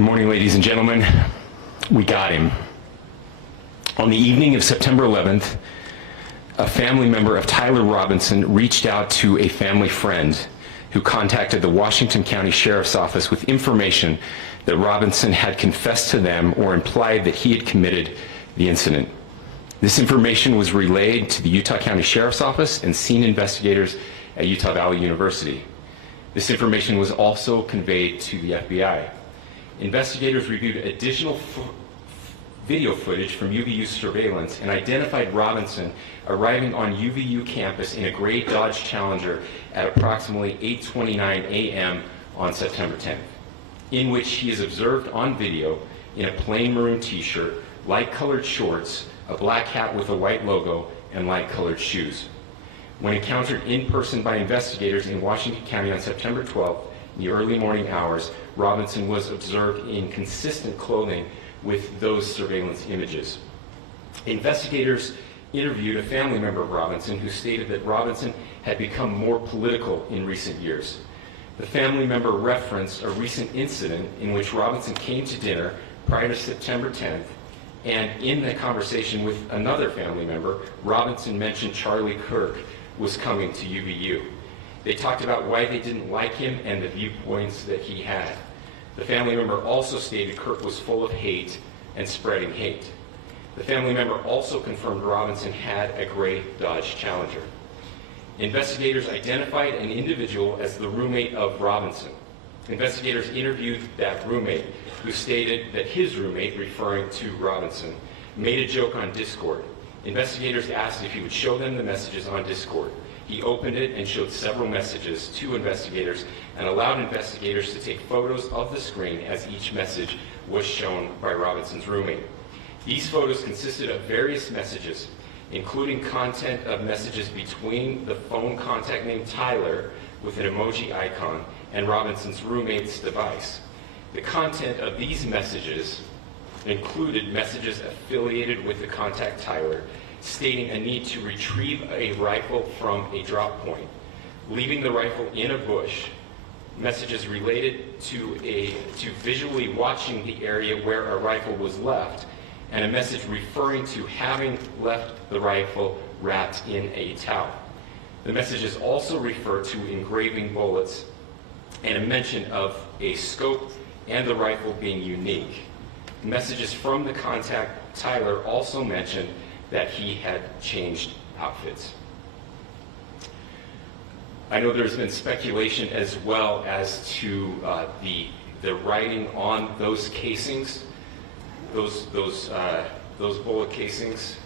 Good morning, ladies and gentlemen. We got him. On the evening of September 11th, a family member of Tyler Robinson reached out to a family friend who contacted the Washington County Sheriff's Office with information that Robinson had confessed to them or implied that he had committed the incident. This information was relayed to the Utah County Sheriff's Office and scene investigators at Utah Valley University. This information was also conveyed to the FBI. Investigators reviewed additional video footage from UVU surveillance and identified Robinson arriving on UVU campus in a gray Dodge Challenger at approximately 8:29 a.m. on September 10th, in which he is observed on video in a plain maroon t-shirt, light-colored shorts, a black hat with a white logo, and light-colored shoes. When encountered in person by investigators in Washington County on September 12th, in the early morning hours, Robinson was observed in consistent clothing with those surveillance images. Investigators interviewed a family member of Robinson who stated that Robinson had become more political in recent years. The family member referenced a recent incident in which Robinson came to dinner prior to September 10th, and in the conversation with another family member, Robinson mentioned Charlie Kirk was coming to UVU. They talked about why they didn't like him and the viewpoints that he had. The family member also stated Kirk was full of hate and spreading hate. The family member also confirmed Robinson had a gray Dodge Challenger. Investigators identified an individual as the roommate of Robinson. Investigators interviewed that roommate, who stated that his roommate, referring to Robinson, made a joke on Discord. Investigators asked if he would show them the messages on Discord. He opened it and showed several messages to investigators and allowed investigators to take photos of the screen as each message was shown by Robinson's roommate. These photos consisted of various messages, including content of messages between the phone contact named Tyler with an emoji icon and Robinson's roommate's device. The content of these messages included messages affiliated with the contact Tyler, stating a need to retrieve a rifle from a drop point, leaving the rifle in a bush, messages related to visually watching the area where a rifle was left, and a message referring to having left the rifle wrapped in a towel. The messages also refer to engraving bullets and a mention of a scope and the rifle being unique. Messages from the contact Tyler also mentioned that he had changed outfits. I know there's been speculation as well as to the writing on those casings, those bullet casings,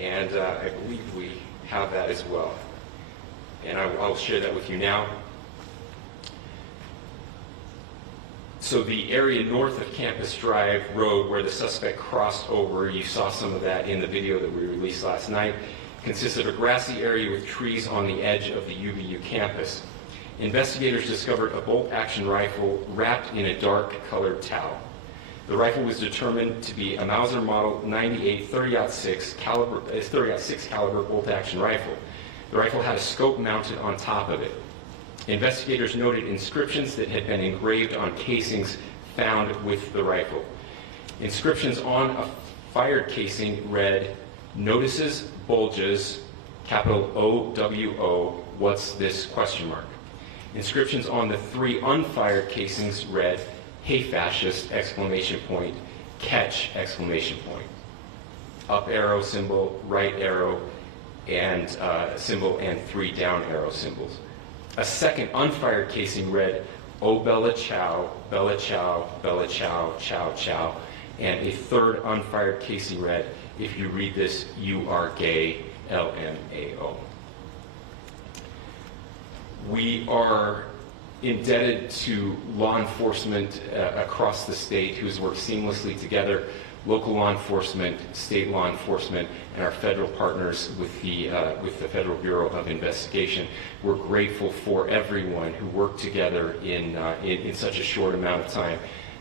and I believe we have that as well. And I'll share that with you now. So the area north of Campus Drive Road where the suspect crossed over, you saw some of that in the video that we released last night, consists of a grassy area with trees on the edge of the UVU campus. Investigators discovered a bolt-action rifle wrapped in a dark-colored towel. The rifle was determined to be a Mauser Model 98 30-06 caliber bolt-action rifle. The rifle had a scope mounted on top of it. Investigators noted inscriptions that had been engraved on casings found with the rifle. Inscriptions on a fired casing read, "Notices, bulges, capital OWO, what's this, question mark." Inscriptions on the 3 unfired casings read, "Hey fascist, exclamation point, catch, exclamation point." Up arrow symbol, right arrow, and symbol, and 3 down arrow symbols. A second unfired casing read, "Oh Bella Chow, Bella Chow, Bella Chow, Chow Chow," and a third unfired casing read, "If you read this, you are gay, LMAO." We are indebted to law enforcement across the state who's worked seamlessly together, local law enforcement, state law enforcement, and our federal partners with the Federal Bureau of Investigation. We're grateful for everyone who worked together in such a short amount of time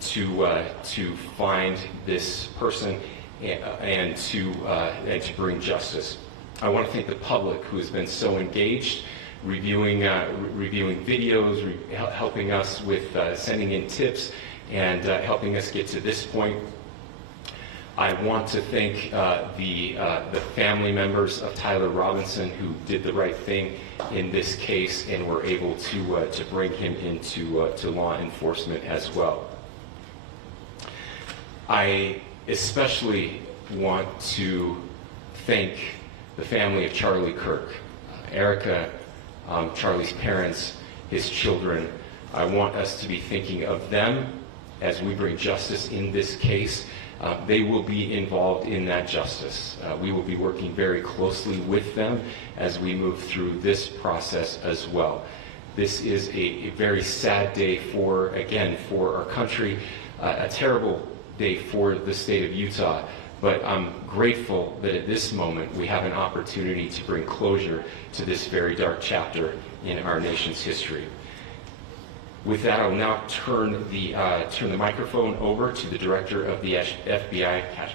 to find this person and to bring justice. I want to thank the public who has been so engaged, reviewing videos, helping us with sending in tips, and helping us get to this point. I want to thank the family members of Tyler Robinson who did the right thing in this case and were able to bring him into to law enforcement as well. I especially want to thank the family of Charlie Kirk, Erica, Charlie's parents, his children. I want us to be thinking of them as we bring justice in this case. They will be involved in that justice. We will be working very closely with them as we move through this process as well. This is a very sad day for our country, a terrible day for the state of Utah, but I'm grateful that at this moment we have an opportunity to bring closure to this very dark chapter in our nation's history. With that, I'll now turn the microphone over to the Director of the FBI, Kash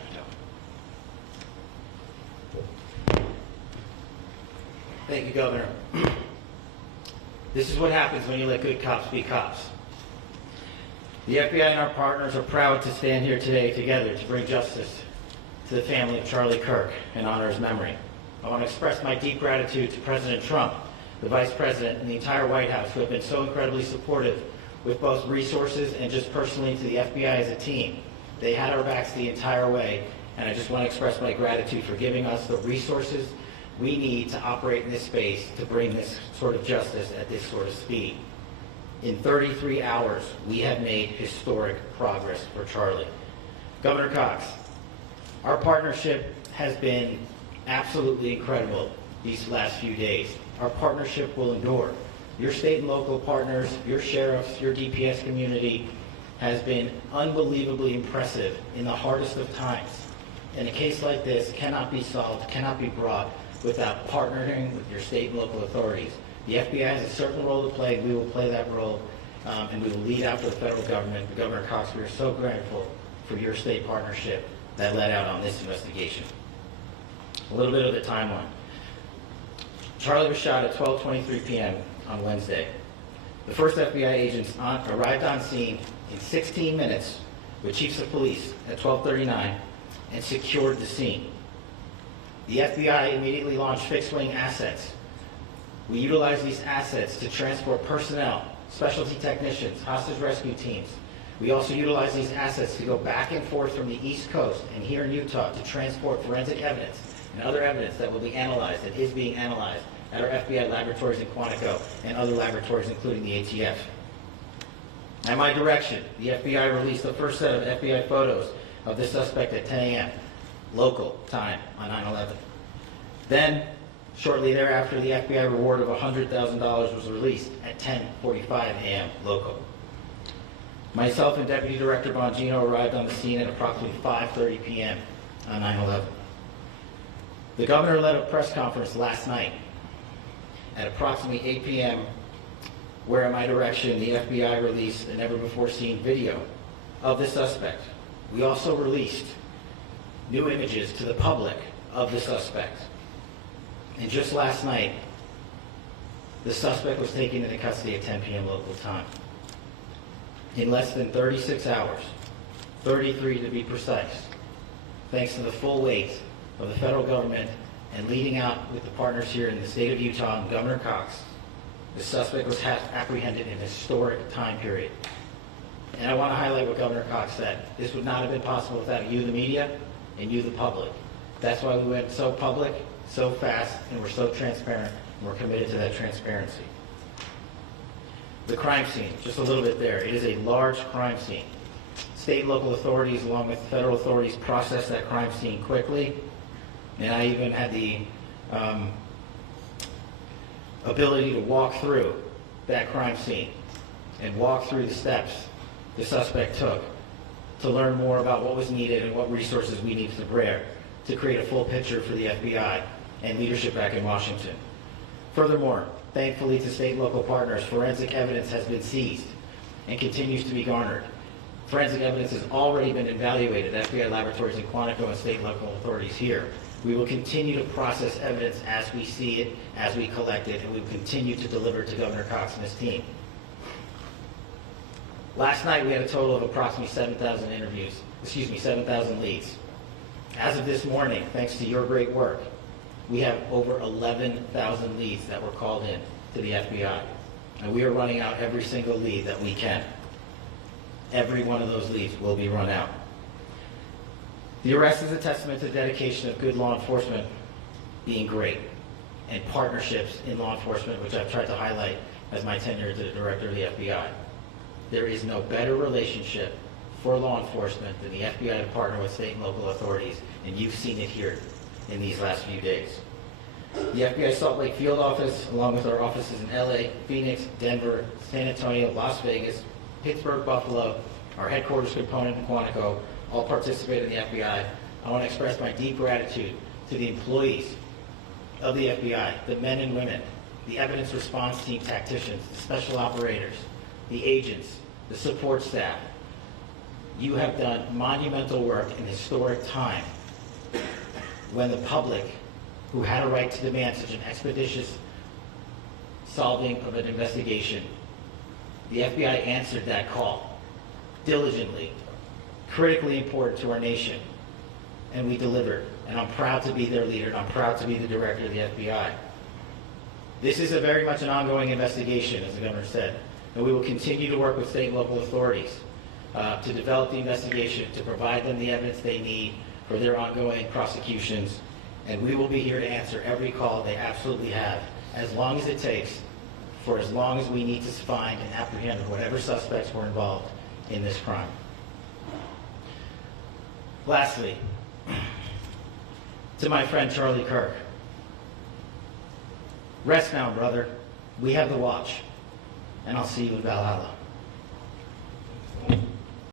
Patel. Thank you, Governor. This is what happens when you let good cops be cops. The FBI and our partners are proud to stand here today together to bring justice to the family of Charlie Kirk and honor his memory. I want to express my deep gratitude to President Trump, the Vice President, and the entire White House who have been so incredibly supportive with both resources and just personally to the FBI as a team. They had our backs the entire way, and I just want to express my gratitude for giving us the resources we need to operate in this space to bring this sort of justice at this sort of speed. In 33 hours, we have made historic progress for Charlie. Governor Cox, our partnership has been absolutely incredible these last few days. Our partnership will endure. Your state and local partners, your sheriffs, your DPS community has been unbelievably impressive in the hardest of times. And a case like this cannot be solved, cannot be brought without partnering with your state and local authorities. The FBI has a certain role to play. We will play that role, and we will lead after the federal government. Governor Cox, we are so grateful for your state partnership that led out on this investigation. A little bit of the timeline. Charlie was shot at 12:23 p.m. on Wednesday. The first FBI agents arrived on scene in 16 minutes with chiefs of police at 12:39 and secured the scene. The FBI immediately launched fixed-wing assets. We utilized these assets to transport personnel, specialty technicians, hostage rescue teams. We also utilized these assets to go back and forth from the East Coast and here in Utah to transport forensic evidence and other evidence that will be analyzed and is being analyzed at our FBI laboratories in Quantico and other laboratories, including the ATF. At my direction, the FBI released the first set of FBI photos of the suspect at 10 a.m. local time on 9/11. Then, shortly thereafter, the FBI reward of $100,000 was released at 10:45 a.m. local. Myself and Deputy Director Bongino arrived on the scene at approximately 5:30 p.m. on 9/11. The governor led a press conference last night at approximately 8 p.m., where at my direction, the FBI released a never-before-seen video of the suspect. We also released new images to the public of the suspect. And just last night, the suspect was taken into custody at 10 p.m. local time. In less than 36 hours, 33 to be precise, thanks to the full weight of the federal government and leading out with the partners here in the state of Utah and Governor Cox, the suspect was apprehended in a historic time period. And I want to highlight what Governor Cox said. This would not have been possible without you, the media, and you, the public. That's why we went so public, so fast, and we're so transparent, and we're committed to that transparency. The crime scene, just a little bit there. It is a large crime scene. State and local authorities, along with federal authorities, processed that crime scene quickly. And I even had the ability to walk through that crime scene and walk through the steps the suspect took to learn more about what was needed and what resources we needed to bear to create a full picture for the FBI and leadership back in Washington. Furthermore, thankfully to state and local partners, forensic evidence has been seized and continues to be garnered. Forensic evidence has already been evaluated at FBI laboratories in Quantico and state and local authorities here. We will continue to process evidence as we see it, as we collect it, and we will continue to deliver to Governor Cox and his team. Last night, we had a total of approximately 7,000 7,000 leads. As of this morning, thanks to your great work, we have over 11,000 leads that were called in to the FBI. And we are running out every single lead that we can. Every one of those leads will be run out. The arrest is a testament to the dedication of good law enforcement being great, and partnerships in law enforcement, which I've tried to highlight as my tenure as the director of the FBI. There is no better relationship for law enforcement than the FBI to partner with state and local authorities, and you've seen it here in these last few days. The FBI Salt Lake Field Office, along with our offices in LA, Phoenix, Denver, San Antonio, Las Vegas, Pittsburgh, Buffalo, our headquarters component in Quantico, all participate in the FBI. I want to express my deep gratitude to the employees of the FBI, the men and women, the evidence response team tacticians, the special operators, the agents, the support staff. You have done monumental work in historic time when the public, who had a right to demand such an expeditious solving of an investigation, the FBI answered that call diligently, critically important to our nation, and we delivered. And I'm proud to be their leader, and I'm proud to be the director of the FBI. This is very much an ongoing investigation, as the governor said, and we will continue to work with state and local authorities to develop the investigation, to provide them the evidence they need for their ongoing prosecutions, and we will be here to answer every call they absolutely have, as long as it takes, for as long as we need to find and apprehend whatever suspects were involved in this crime. Lastly, to my friend Charlie Kirk, rest now, brother. We have the watch, and I'll see you in Valhalla.